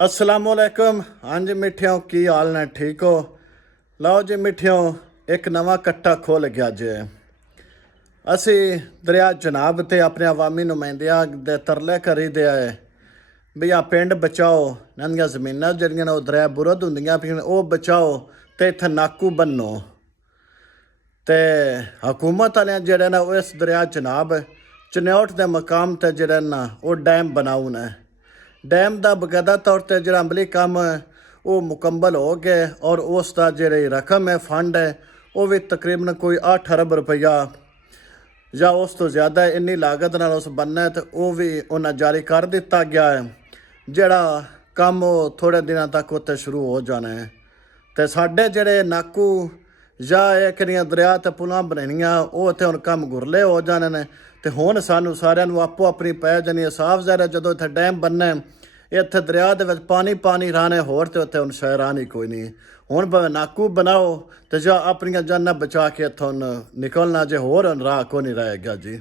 असलामुअलैकुम। हाँ जी मिठियों, की हाल ने? ठीक हो? लो जी मिठियों, एक नवा कट्टा खोल गया जे। असी दरिया जनाब ते अपने अवामी नुमाइंदियां दे तरले करी दे आए भी आ पिंड बचाओ, नंदियां जमीनां जड़ियां ने दरिया बुरद होंदियां पियां ओह बचाओ ते इत्थे नाकू बन्नो। ते हुकूमत वाले जेह्ड़े ने इस दरिया जनाब चनौट के मकाम ते जेह्ड़े ना वो डैम बनाऊ ने। डैम का बकायदा तौर पर जो अमली काम है वो मुकम्मल हो गए और उसका जी रकम है, फंड है, वो भी तकरीबन कोई 8 अरब रुपया या उस तो ज़्यादा इन्नी लागत नाल उस बनना तो वह भी उन्हें जारी कर दिता गया है। जड़ा काम वो थोड़े दिनों तक उत्ते शुरू हो जाना है। तो साढ़े जड़े नाकू या एक दरिया ते पुलां बननियां वो इत्थे हुण कम गुरले हो जाने ने। तो हुण सानू सारिਆਂ ਨੂੰ ਆਪੋ ਆਪਣੀ पै जानी है। साफ ज़ाहिर है ਜਦੋਂ ਇੱਥੇ डैम बनना ਇੱਥੇ ਦਰਿਆ ਦੇ ਵਿੱਚ ਪਾਣੀ ਰਾਣੇ ਹੋਰ ਤੇ ਉੱਥੇ ਹੁਣ ਸ਼ਾਇਦ ਰਾਹ ਨਹੀਂ ਕੋਈ ਨਹੀਂ। ਹੁਣ ਭਾਵੇਂ ਨਾਕੂ ਬਣਾਓ ਤੇ ਜਾਂ ਆਪਣੀਆਂ ਜਾਨਾਂ ਬਚਾ ਕੇ ਇੱਥੋਂ ਨਿਕਲਣਾ, ਜੇ ਹੋਰ ਰਾਹ ਕੋਈ ਨਹੀਂ ਰਹੇਗਾ ਜੀ।